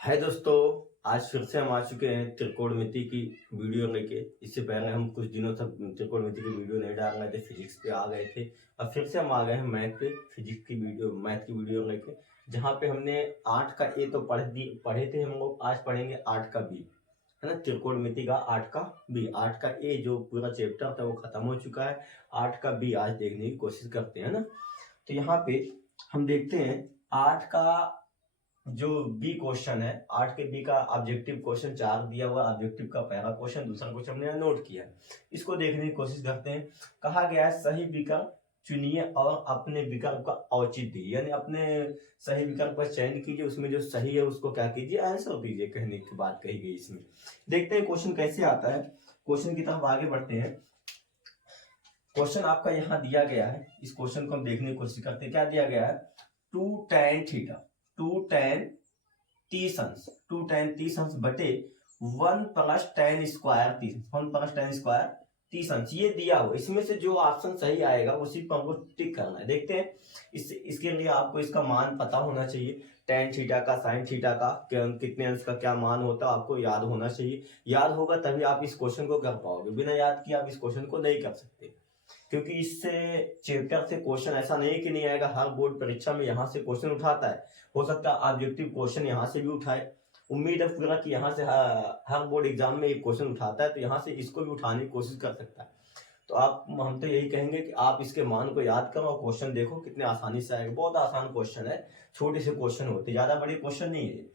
हाय दोस्तों, आज फिर से हम आ चुके हैं त्रिकोणमिति की वीडियो लेके। इससे पहले हम कुछ दिनों तक त्रिकोणमिति की वीडियो नहीं डाल रहे थे, फिजिक्स पे आ गए थे। अब फिर से हम आ गए हैं मैथ पे, फिजिक्स की वीडियो, मैथ की वीडियो लेके, जहाँ पे हमने 8 का ए तो पढ़े थे हम लोग। आज पढ़ेंगे 8 का बी, है ना। त्रिकोणमिति का 8 का बी, 8 का ए जो पूरा चैप्टर था वो खत्म हो चुका है। 8 का बी आज देखने की कोशिश करते हैं ना। तो यहाँ पे हम देखते हैं 8 का जो बी क्वेश्चन है, 8 के बी का ऑब्जेक्टिव क्वेश्चन 4 दिया हुआ। ऑब्जेक्टिव का पहला क्वेश्चन, दूसरा क्वेश्चन हमने नोट किया है। इसको देखने की कोशिश करते हैं। कहा गया है सही विकल्प चुनिए और अपने विकल्प का औचित्य दीजिए, यानी अपने सही विकल्प का चयन कीजिए, उसमें जो सही है उसको क्या कीजिए, आंसर दीजिए। कहने की बात कही गई इसमें। देखते हैं क्वेश्चन कैसे आता है। क्वेश्चन की तरफ आगे बढ़ते हैं। क्वेश्चन आपका यहाँ दिया गया है, इस क्वेश्चन को हम देखने की कोशिश करते हैं। क्या दिया गया है? 2 tan थीटा, 2 tan 30 बटे 1 + tan² 30 ये दिया हुआ। इसमें से जो ऑप्शन सही आएगा उसी पर हमको टिक करना है। देखते हैं। इसके लिए आपको इसका मान पता होना चाहिए। tan थीटा का, sin थीटा का कितने अंश का क्या मान होता है आपको याद होना चाहिए। याद होगा तभी आप इस क्वेश्चन को कर पाओगे, बिना याद किए आप इस क्वेश्चन को नहीं कर सकते। क्योंकि इससे चैप्टर से क्वेश्चन ऐसा नहीं कि नहीं आएगा, हर बोर्ड परीक्षा में यहाँ से क्वेश्चन उठाता है। हो सकता है ऑब्जेक्टिव क्वेश्चन यहाँ से भी उठाए। उम्मीद है पूरा कि यहाँ से हर बोर्ड एग्जाम में एक क्वेश्चन उठाता है, तो यहाँ से इसको भी उठाने की कोशिश कर सकता है। तो हम तो यही कहेंगे कि आप इसके मान को याद करो और क्वेश्चन देखो कितने आसानी से आएगा। बहुत आसान क्वेश्चन है, छोटे से क्वेश्चन होते, ज्यादा बड़े क्वेश्चन नहीं है।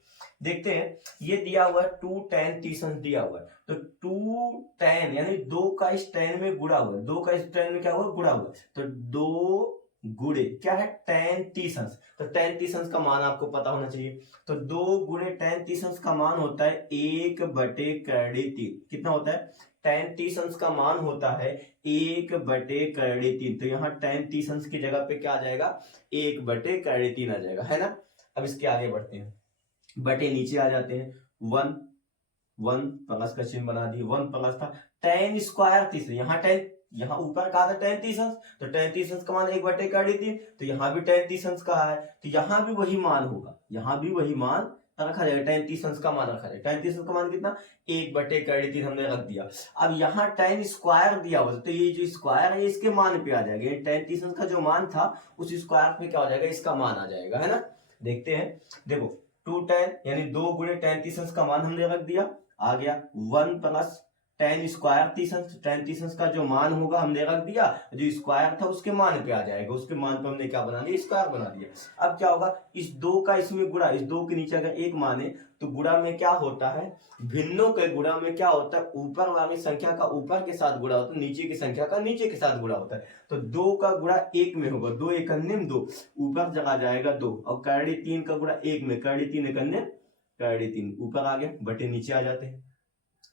देखते हैं। ये दिया हुआ है 2 tan 30 दिया हुआ है। तो 2 tan यानी 2 का इस tan में गुणा हुआ है। 2 का इस tan में क्या हुआ? गुणा हुआ। तो 2 गुणे क्या है? tan 30। तो tan 30 का मान आपको पता होना चाहिए। तो 2 गुणे tan 30 का मान होता है 1/3। कितना होता है? tan 30 का मान होता है 1/3। तो यहाँ tan 30 की जगह पे क्या आ जाएगा? 1/3 आ जाएगा, है ना। अब इसके आगे बढ़ते हैं। बटे नीचे आ जाते हैं। 1 प्लस का चिन्ह बना दिए। 1 प्लस था tan²30। यहाँ ऊपर कहा था tan 30, तो tan 30 का मान 1/3। तो यहाँ भी tan 30 का है, तो यहाँ भी वही मान होगा। यहाँ भी वही मान रखा जाएगा, tan 30 का मान रखा जाएगा। tan 30 का मान कितना? 1/3 हमने रख दिया। अब यहाँ tan² दिया हुआ, तो ये जो स्क्वायर है इसके मान पे आ जाएगा। tan 30 का जो मान था उस स्क्वायर पे क्या हो जाएगा? इसका मान आ जाएगा, है ना। देखते हैं। देखो 2 tan यानी 2 गुणे tan 30 का मान हमने रख दिया। आ गया 1 + tan²30 का जो मान होगा हमने रख दिया। जो स्क्वायर था उसके मान पे आ जाएगा। उसके मान पे हमने क्या बना दिया? स्क्वायर बना दिया। अब क्या होगा? इस 2 का इसमें गुणा, इस 2 के नीचे अगर 1 माने तो गुणा में क्या होता है? भिन्नों के गुणा में क्या होता है? ऊपर वाली संख्या का ऊपर के साथ गुणा होता है, नीचे की संख्या का नीचे के साथ गुणा होता है। तो 2 का गुणा 1 में होगा, 2 × 2, ऊपर चला जाएगा 2। और करड़ी 3 का गुणा 1 में, करड़ी 3 × करड़ी 3 ऊपर आ गया, बटे नीचे आ जाते हैं।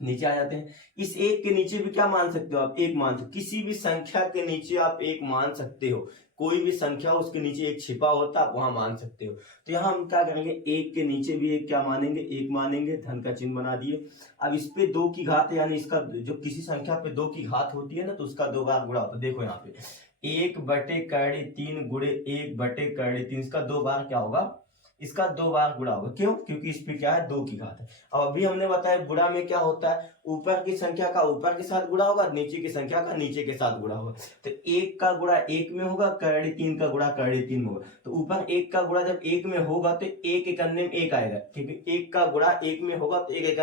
नीचे आ जाते हैं। इस 1 के नीचे भी क्या मान सकते हो आप? 1 मान सकते हो। किसी भी संख्या के नीचे आप 1 मान सकते हो। कोई भी संख्या उसके नीचे 1 छिपा होता है, आप वहां मान सकते हो। तो यहाँ हम क्या करेंगे? 1 के नीचे भी 1 क्या मानेंगे? 1 मानेंगे। धन का चिन्ह बना दिए। अब इस पे 2 की घात, यानी इसका जो किसी संख्या पे 2 की घात होती है ना, तो उसका 2 बार गुणा होता है। देखो यहाँ पे 1/3 गुणे 1/3, इसका 2 बार क्या होगा? इसका 2 बार गुणा होगा। क्यों? क्योंकि इस पे क्या है? 2 की घात है। अब अभी हमने बताया गुणा में क्या होता है? ऊपर की संख्या का ऊपर के साथ गुणा होगा, नीचे की संख्या का नीचे के साथ गुणा होगा। तो 1 का गुणा 1 में होगा, करड़ी 3 का गुणा करड़ी 3 में होगा। तो ऊपर 1 का गुणा जब 1 में होगा तो 1 × 1 आएगा, क्योंकि 1 का गुणा 1 में होगा तो 1 ×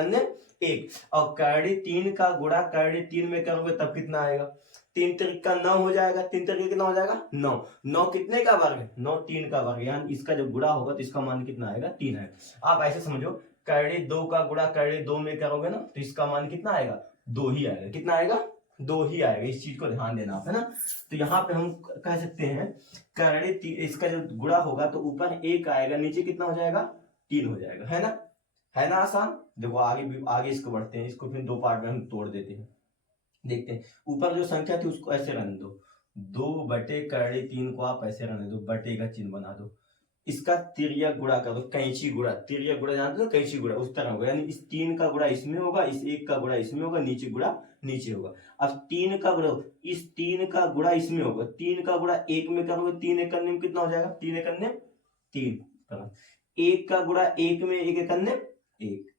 1। और करड़ी 3 का गुणा करड़ी 3 में करोगे तब कितना आएगा? 3 त्रिक का 9 हो जाएगा। 3 त्रिक कितना हो जाएगा? 9। 9 कितने का वर्ग है? 9 3 का वर्ग, यानी इसका जब गुणा होगा तो इसका मान कितना आएगा? 3 आएगा। आप ऐसे समझो, करड़ी 2 का गुणा करड़ी 2 में करोगे ना, तो इसका मान कितना आएगा? 2 ही आएगा। कितना आएगा? 2 ही आएगा। इस चीज को ध्यान देना है ना। तो यहाँ पे हम कह सकते हैं करड़ी इसका जब गुणा होगा तो ऊपर 1 आएगा, नीचे कितना हो जाएगा? 3 हो जाएगा, है ना। है ना आसान। देखो आगे इसको बढ़ते हैं। इसको फिर 2 पार्ट में हम तोड़ देते हैं। देखते हैं। ऊपर जो संख्या थी उसको ऐसे रहने दो, 2/3 को आप ऐसे रहने दो, बटे का चिन्ह बना दो। इसका तिर्यक गुणा कर दो, कैंची गुणा। तिर्यक गुणा जानते हो? कैंची गुणा उस तरह होगा, यानी इस 3 का गुणा इसमें होगा, इस 1 का गुणा इसमें होगा, नीचे गुणा नीचे होगा। अब 3 का गुणा, इस 3 का गुणा इसमें होगा, 3 का गुणा 1 में करोगे, 3 × 1 कितना हो जाएगा? 3 × 3। 1 का गुणा 1 में, 1 × एक,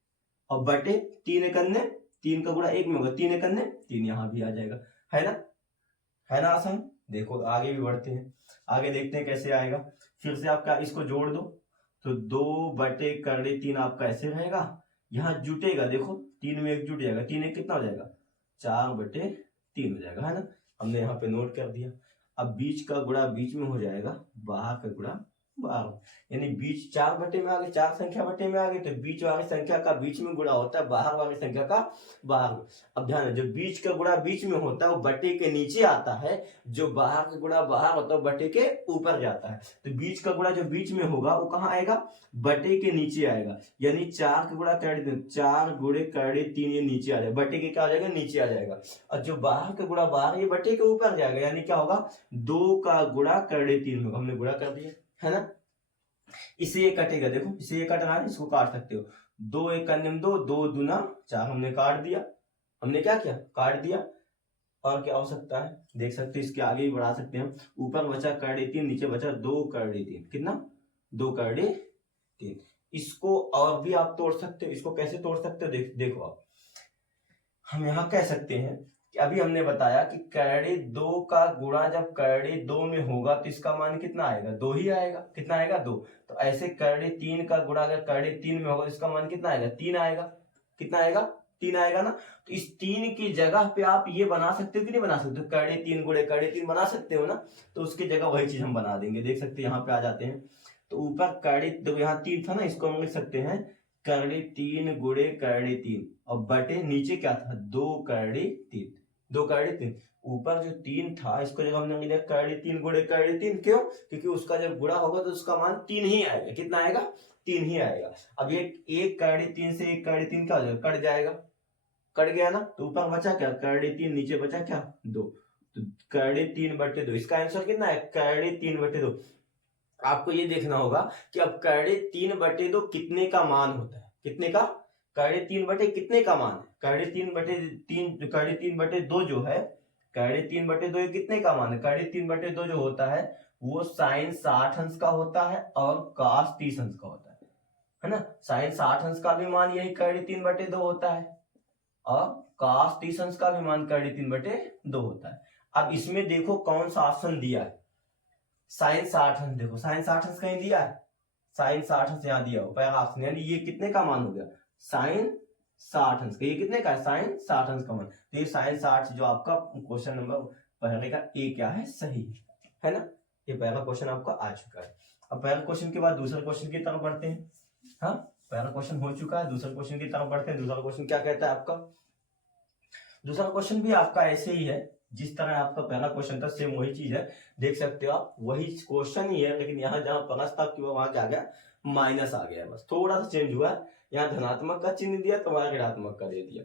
और बटे 3 एकन्ने 3 का गुणा 1 में होगा 3 एकन्ने 3, यहाँ भी आ जाएगा, है ना, है ना आसान। देखो आगे भी बढ़ते हैं, आगे देखते हैं कैसे आएगा। फिर से आपका इसको जोड़ दो तो 2/3 आपका ऐसे रहेगा, यहाँ जुटेगा, देखो 3 में 1 जुट जाएगा, 3 1 कितना हो जाएगा 4/3 हो जाएगा, है ना, हमने यहाँ पे नोट कर दिया। अब बीच का गुणा बीच में हो जाएगा, बाहर का गुणा बाहर, यानी बीच 4 बटे में आ गए, 4 संख्या बटे में आ गई, तो बीच वाली संख्या का बीच में गुणा होता है, बाहर वाली संख्या का बाहर। अब ध्यान है, जो बीच का गुणा बीच में होता है वो बटे के नीचे आता है, जो बाहर का गुणा बाहर होता है बटे के ऊपर जाता है। तो बीच का गुणा जो बीच में होगा वो कहाँ आएगा, बटे के नीचे आएगा, यानी 4 का गुणा कर 4 गुणे कर 3, ये नीचे आ जाएगा, बटे के क्या आ जाएगा, नीचे आ जाएगा। और जो बाहर का गुणा बाहर, ये बटे के ऊपर जाएगा, यानी क्या होगा 2 का गुणा कर 3 होगा, हमने गुणा कर दिया, है ना। इसे ये कटेगा, देखो इसे ये कटना है, इसको काट सकते हो, 2 एक 2, 2 दूना 4, हमने काट दिया, हमने क्या किया काट दिया। और क्या हो सकता है देख सकते हैं, इसके आगे भी बढ़ा सकते हैं, ऊपर बचा कर 3, नीचे बचा 2 कर 3, कितना 2 कर 3। इसको और भी आप तोड़ सकते हो, इसको कैसे तोड़ सकते हो, देखो आप, हम यहाँ कह सकते हैं कि अभी हमने बताया कि करड़े 2 का गुणा जब करड़े 2 में होगा तो इसका मान कितना आएगा, 2 ही आएगा, कितना आएगा 2। तो ऐसे करड़े 3 का गुणा अगर करड़े 3 में होगा तो इसका मान कितना आएगा, 3 आएगा, कितना आएगा 3 आएगा ना। तो इस 3 की जगह पे आप ये बना सकते हो कि नहीं बना सकते हो, करड़े 3 गुणे करड़े 3 बना सकते हो ना, तो उसकी जगह वही चीज हम बना देंगे, देख सकते हैं यहाँ पे आ जाते हैं। तो ऊपर करड़े, तो यहाँ 3 था ना, इसको हम लिख सकते हैं करड़े 3 गुणे करड़े 3, और बटे नीचे क्या था 2 करड़े 3, 2 करड़े 3, ऊपर जो 3 था इसको जब हमने लिखा करड़े 3 गुणे करड़े 3, क्यों, क्योंकि उसका जब गुणा होगा तो उसका मान 3 ही आएगा, कितना आएगा 3 ही आएगा। अब ये 1 करड़े 3 से 1 करड़े 3 क्या हो जाएगा, कट जाएगा, कट गया ना, तो ऊपर बचा क्या करड़े 3, नीचे बचा क्या 2, तो करड़े 3/2, इसका आंसर कितना है करड़े 3/2। आपको ये देखना होगा कि अब करड़े 3/2 कितने का मान होता है, कितने का, करड़े 3 बटे कितने का मान है, करड़े 3/3, करड़े 3/2 जो है, करड़े 3/2 ये कितने का मान है, करड़े 3/2 जो होता है वो साइन 60 अंश का होता है और cos 30 अंश का होता है ना। साइन 60 अंश का भी मान यही करड़े 3/2 होता है, और cos 30 अंश का भी मान करड़े 3/2 होता है। अब इसमें देखो कौन सा ऑप्शन दिया है, साइन 60 अंश, देखो साइन 60 अंश कहीं दिया है, साइन 60 अंश यहाँ दिया हो पहला ऑप्शन, यानी ये कितने का मान हो गया साइन 60 अंश का, ये कितने का है साइन 60 अंश का मान। तो ये साइन 60 जो आपका क्वेश्चन नंबर पहले का ए क्या है, सही है ना। ये पहला क्वेश्चन आपका आ चुका है। अब पहले क्वेश्चन के बाद दूसरे क्वेश्चन की तरफ बढ़ते हैं। हाँ पहला क्वेश्चन हो चुका है, दूसरे क्वेश्चन की तरफ बढ़ते हैं। दूसरा क्वेश्चन क्या कहता है आपका, दूसरा क्वेश्चन भी आपका ऐसे ही है जिस तरह आपका पहला क्वेश्चन था, सेम वही चीज है, देख सकते हो आप वही क्वेश्चन ही है, लेकिन यहाँ जहां प्लस था वहां क्या आ गया माइनस आ गया, बस थोड़ा सा चेंज हुआ है, यहाँ धनात्मक का चिन्ह दिया तो वहां ऋणात्मक का दे दिया।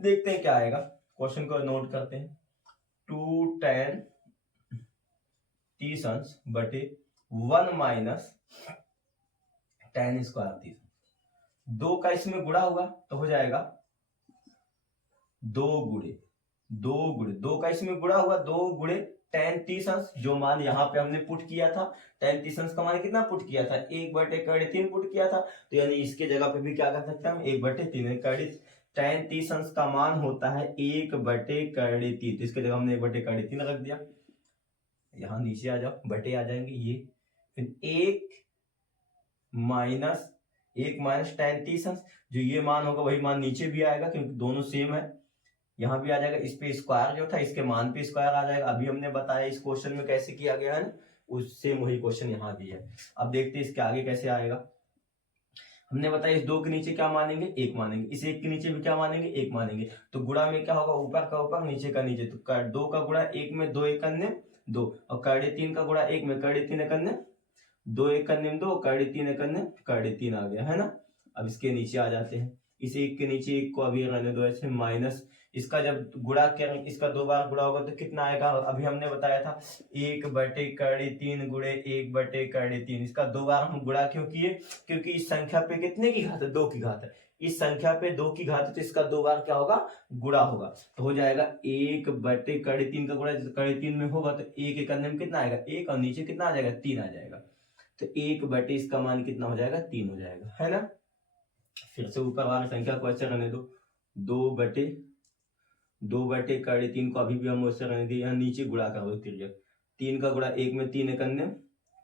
देखते हैं क्या आएगा, क्वेश्चन को नोट करते हैं। 2 tan 30 अंश बटे 1 माइनस tan स्क्वायर 30, 2 का इसमें गुणा होगा तो हो जाएगा 2 गुणे 2 का इसमें गुणा हुआ 2 गुणे tan 30 अंश, जो मान यहाँ पे हमने पुट किया था, tan 30 अंश का मान कितना पुट किया था 1/3 पुट किया था, तो यानी इसके जगह पे भी क्या कर सकते हैं हम 1/3, tan 30 अंश का मान होता है 1/3, तो इसके जगह हमने 1/3 रख दिया, यहाँ नीचे आ जाओ बटे आ जाएंगे ये, फिर 1 माइनस tan 30 अंश, जो ये मान होगा वही मान नीचे भी आएगा क्योंकि दोनों सेम है, यहाँ भी आ जाएगा, इस पे स्क्वायर जो था इसके मान पे स्क्वायर आ जाएगा। अभी हमने बताया इस क्वेश्चन में कैसे किया गया है ना, उससे वही क्वेश्चन यहाँ भी है। अब देखते हैं इसके आगे कैसे आएगा। हमने बताया इस 2 के नीचे क्या मानेंगे 1 मानेंगे, इस 1 के नीचे भी क्या मानेंगे 1 मानेंगे, तो गुणा में क्या होगा ऊपर का ऊपर नीचे का नीचे, तो 2 का गुणा 1 में 2 1 2, और करड़े 3 का गुणा 1 में करड़े 3 1 2 1 2, करड़े 3 1 करड़े 3 आ गया है ना। अब इसके नीचे आ जाते हैं, इस 1 के नीचे 1 को अभी रहने दो ऐसे, माइनस इसका जब गुणा करें इसका 2 बार गुणा होगा तो कितना आएगा, अभी हमने बताया था 1/3 गुणे 1/3, इसका 2 बार हम गुणा क्यों किए, क्योंकि इस संख्या पे कितने की घात है 2 की घात है, इस संख्या पे 2 की घात है तो इसका 2 बार क्या होगा गुणा होगा, तो हो जाएगा 1/3 का गुणा करड़े 3 में होगा तो 1 1 में कितना आएगा 1, और नीचे कितना आ जाएगा 3 आ जाएगा, तो 1/, इसका मान कितना हो जाएगा 3 हो जाएगा, है ना। फिर से ऊपर वाली संख्या को ऐसे रहने दो, 2/3 को अभी भी हम वैसे रहने दिए। यहाँ नीचे गुणा कर दो तिर्यक, 3 का गुणा 1 में 3 एकन्ने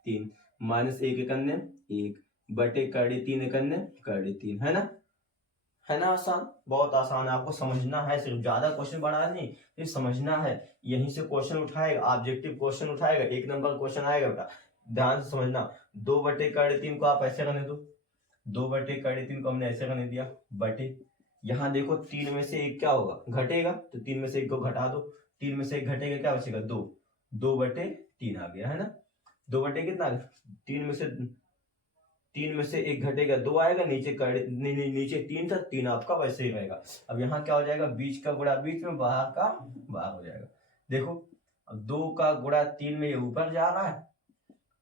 3, -1 एकन्ने 1 बटे 3 एकन्ने 3, है ना आसान, बहुत आसान है। आपको समझना है, सिर्फ ज्यादा क्वेश्चन बढ़ा नहीं, ये समझना है। यहीं से क्वेश्चन उठाएगा, ऑब्जेक्टिव क्वेश्चन उठाएगा, 1 नंबर क्वेश्चन आएगा बेटा, ध्यान से समझना। 2/3 को आप ऐसे रहने दो, 2/3 को हमने ऐसे रहने दिया बटे, यहाँ देखो 3 में से 1 क्या होगा, घटेगा, तो 3 में से 1 को घटा दो, 3 में से 1 घटेगा, क्या बचेगा 2, 2/3 आ गया, है ना। 2 बटे कितना, 3 में से 1 घटेगा, 2 आएगा, नीचे नीचे 3 था, 3 आपका वैसे ही रहेगा। अब यहाँ क्या हो जाएगा, बीच का गुणा बीच में, बाहर का बाहर हो जाएगा। देखो अब 2 का गुणा 3 में ये ऊपर जा रहा है,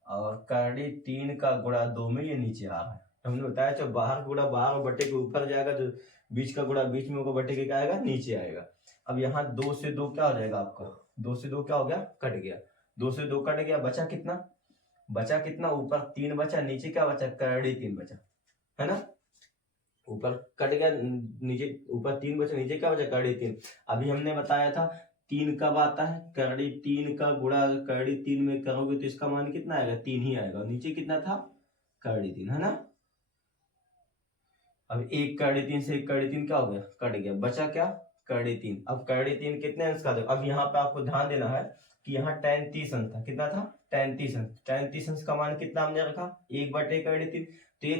और 3 का गुणा 2 में ये नीचे आ रहा है। हमने बताया जब बाहर गुणा बाहर बटे के ऊपर जाएगा, जो बीच का गुणा बीच में होगा, बटे के क्या आएगा, नीचे आएगा। अब यहाँ 2 से 2 क्या हो जाएगा आपका, 2 से 2 क्या हो गया, कट गया, 2 से 2 कट गया, बचा कितना, ऊपर 3 बचा, नीचे क्या बचा, 3 बचा, है ना। ऊपर कट गया, नीचे ऊपर 3 बचा, नीचे क्या बचा, 3। अभी हमने बताया था 3 कब आता है, 3 का गुणा 3 में करोगे तो इसका मान कितना आएगा, 3 ही आएगा, नीचे कितना था, 3, है ना। अब 3 से 3 क्या हो गया, कट गया, बचा क्या, 3। अब 3 कितने अंश का, अब यहाँ पे आपको ध्यान देना है कि यहाँ tan 30 अंश था, कितना था, tan 30 अंश का मान कितना हमने रखा, 1/3। तो ये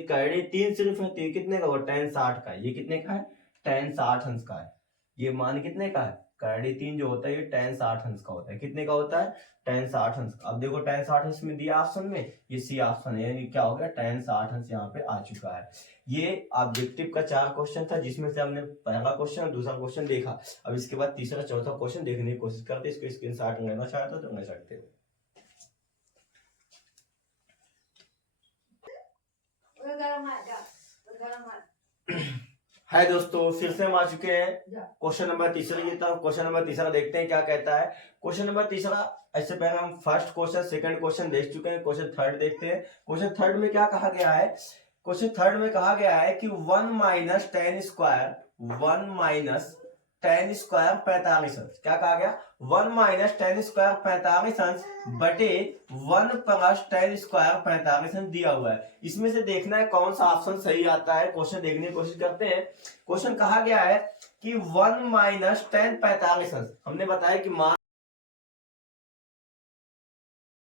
3 सिर्फ है, तो ये कितने का हुआ, tan 60 का है, ये कितने का है, tan 60 अंश का है। ये मान कितने का है, 3 जो होता है ये tan 60 अंश का होता है, कितने का होता है, tan 60 अंश का। अब देखो tan 60 अंश में दिया ऑप्शन में, ये सी ऑप्शन है, यानी क्या हो गया, tan 60 अंश यहाँ पे आ चुका है। ये ऑब्जेक्टिव का 4 क्वेश्चन था, जिसमें से हमने पहला क्वेश्चन और दूसरा क्वेश्चन देखा। अब इसके बाद तीसरा चौथा क्वेश्चन देखने की कोशिश करते, इसको स्क्रीनशॉट लेना चाहते हो तो ले सकते हो। है दोस्तों, फिर से हम आ चुके हैं क्वेश्चन नंबर तीसरे की तरफ। क्वेश्चन नंबर तीसरा देखते हैं क्या कहता है। क्वेश्चन नंबर तीसरा, ऐसे पहले हम फर्स्ट क्वेश्चन सेकंड क्वेश्चन देख चुके हैं, क्वेश्चन थर्ड देखते हैं। क्वेश्चन थर्ड में क्या कहा गया है, क्वेश्चन थर्ड में कहा गया है कि 1 - tan स्क्वायर 45 अंश, क्या कहा गया, 1 - tan स्क्वायर 45 अंश बटे 1 + tan स्क्वायर 45 अंश दिया हुआ है। इसमें से देखना है कौन सा ऑप्शन सही आता है, क्वेश्चन देखने की कोशिश करते हैं। क्वेश्चन कहा गया है कि 1 - tan 45 अंश, हमने बताया कि मान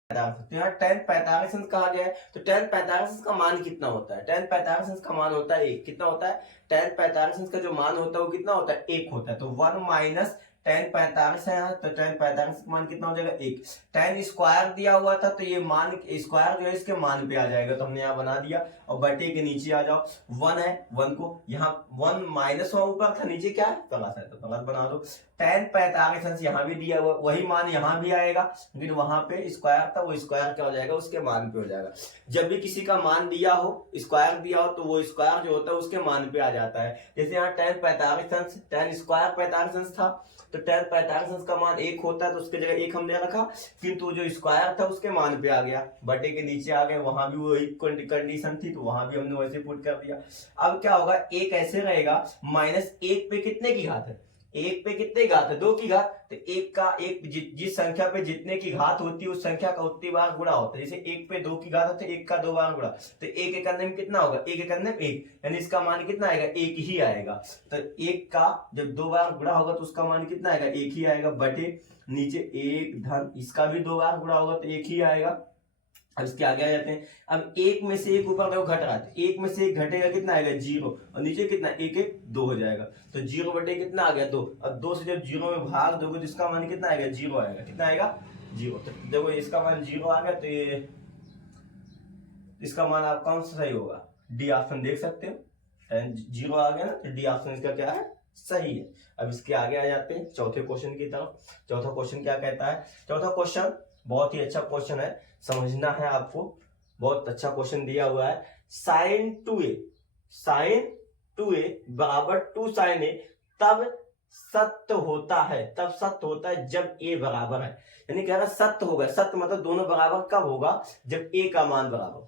तो यहाँ tan 45 अंश कहा गया है, तो tan 45 अंश का मान कितना होता है, tan 45 अंश का मान होता है 1, कितना होता है, tan 45 अंश का जो मान होता है वो कितना होता है, 1 होता है। तो 1 - tan 45 है यहाँ, तो tan 45 का मान कितना हो जाएगा, 1। tan स्क्वायर दिया हुआ था, तो ये मान स्क्वायर जो है इसके मान पे आ जाएगा, तो हमने यहाँ बना दिया। और बटे के नीचे आ जाओ, 1 है, 1 को यहाँ 1 माइनस ऊपर था, नीचे क्या है, प्लस है, तो प्लस बना दो। tan 45 अंश यहाँ भी दिया हुआ, वही मान यहाँ भी आएगा, लेकिन वहां पे स्क्वायर था, वो स्क्वायर क्या हो जाएगा, उसके मान पे हो जाएगा। जब भी किसी का मान दिया हो, स्क्वायर दिया हो, तो वो स्क्वायर जो होता है उसके मान पे आ जाता है। जैसे यहाँ tan 45 अंश, tan स्क्वायर 45 अंश था, तो tan 45 अंश का मान 1 होता है, तो उसके जगह 1 हमने रखा, किंतु जो स्क्वायर था उसके मान पे आ गया, बटे के नीचे आ गए, वहां भी वही कंडीशन थी, तो वहां भी हमने वैसे पुट कर दिया। अब क्या होगा, 1 ऐसे रहेगा, -1 पे कितने की घात है, 1 पे कितने घात है, 2 की घात, तो 1 का 1 जिस संख्या पे जितने की घात होती है उस संख्या का उतनी बार गुणा होता है। जैसे 1 पे 2 की घात होती है, 1 का 2 बार गुणा, तो 1 एकन्ने में कितना होगा, 1 एकन्ने में 1, यानी इसका मान कितना आएगा, 1 ही आएगा। तो 1 का जब 2 बार गुणा होगा तो उसका मान कितना आएगा, 1 ही आएगा, बटे नीचे 1 धन, इसका भी 2 बार गुणा होगा तो 1 ही आएगा। अब इसके आगे आ जाते हैं। अब 1 में से 1 ऊपर देखो घट रहा है, 1 में से 1 घटेगा, कितना आएगा, 0, और नीचे कितना, 1 1 2 हो जाएगा, तो 0 बटे कितना आ गया, 2। अब 2 से जब 0 में भाग दोगे तो इसका मान कितना आएगा, 0 आएगा, कितना आएगा, 0। तो देखो इसका मान 0 आ गया, तो ये इसका मान आप कौन सा सही होगा, डी ऑप्शन देख सकते हो, 0 आ गया ना, तो डी ऑप्शन इसका क्या है, सही है। अब इसके आगे आ जाते हैं चौथे क्वेश्चन की तरफ। चौथा क्वेश्चन क्या कहता है, चौथा क्वेश्चन बहुत ही अच्छा क्वेश्चन है, समझना है आपको, बहुत अच्छा क्वेश्चन दिया हुआ है। sin 2a बराबर 2 sin a तब सत्य होता है, जब a बराबर है, यानी कह रहा सत्य होगा, सत्य मतलब दोनों बराबर कब होगा, जब a का मान बराबर,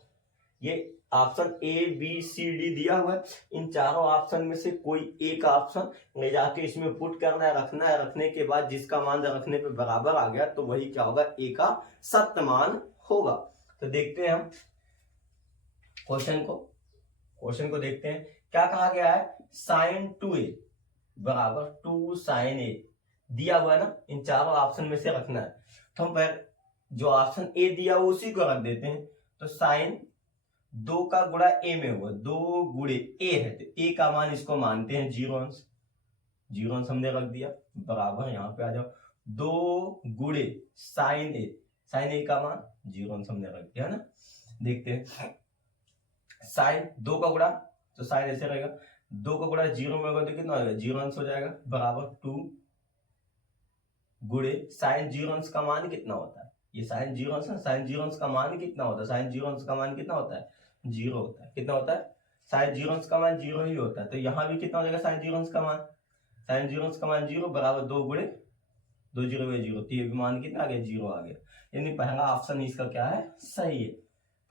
ये option A B C D दिया हुआ है, इन चारों ऑप्शन में से कोई एक ऑप्शन ले जाके इसमें पुट करना है, रखना है। रखने के बाद जिसका मान रखने पे बराबर आ गया तो वही क्या होगा, ए का सत्य मान होगा। तो देखते हैं हम क्वेश्चन को देखते हैं। क्या कहा गया है, साइन 2a बराबर 2 साइन a दिया हुआ है ना, इन चारों ऑप्शन में से रखना है। तो हम जो ऑप्शन ए दिया हुआ उसी को रख देते हैं। तो साइन 2 का गुणा ए में हुआ, 2 गुणे ए है, तो ए का मान इसको मानते हैं 0 अंश, 0 अंश हमने रख दिया बराबर, यहाँ पे आ जाओ 2 गुणे साइन ए का मान 0 अंश हमने रख दिया ना। देखते हैं साइन 2 का गुणा, तो साइन ऐसे रहेगा, 2 का गुणा 0 में होगा तो कितना होगा, 0 अंश हो जाएगा बराबर 2 गुणे साइन 0 अंश का मान कितना होता है, ये साइन 0 अंश, साइन 0 अंश का मान कितना होता है, साइन 0 अंश का मान कितना होता है, 0 होता है। कितना होता है, साइन 0 अंश का मान 0 ही होता है। तो यहाँ भी कितना हो जाएगा, साइन 0 अंश का मान, साइन 0 अंश का मान 0 बराबर 2 गुणे 2 0 में 0, तो ये भी मान कितना आ गया, 0 आ गया। यानी पहला ऑप्शन इसका क्या है, सही है।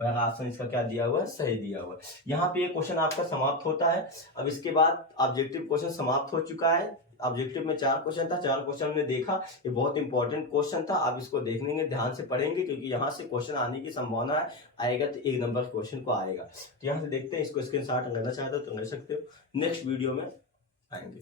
पहला ऑप्शन इसका क्या दिया हुआ है, सही दिया हुआ है। यहाँ पे ये क्वेश्चन आपका समाप्त होता है। अब इसके बाद ऑब्जेक्टिव क्वेश्चन समाप्त हो चुका है। ऑब्जेक्टिव में 4 क्वेश्चन था, 4 क्वेश्चन हमने देखा, ये बहुत इंपॉर्टेंट क्वेश्चन था। आप इसको देखने ध्यान से पढ़ेंगे क्योंकि यहाँ से क्वेश्चन आने की संभावना है, आएगा तो 1 नंबर क्वेश्चन को आएगा। तो यहाँ से देखते हैं, इसको स्क्रीनशॉट लेना चाहते हो तो ले सकते हो, नेक्स्ट वीडियो में आएंगे।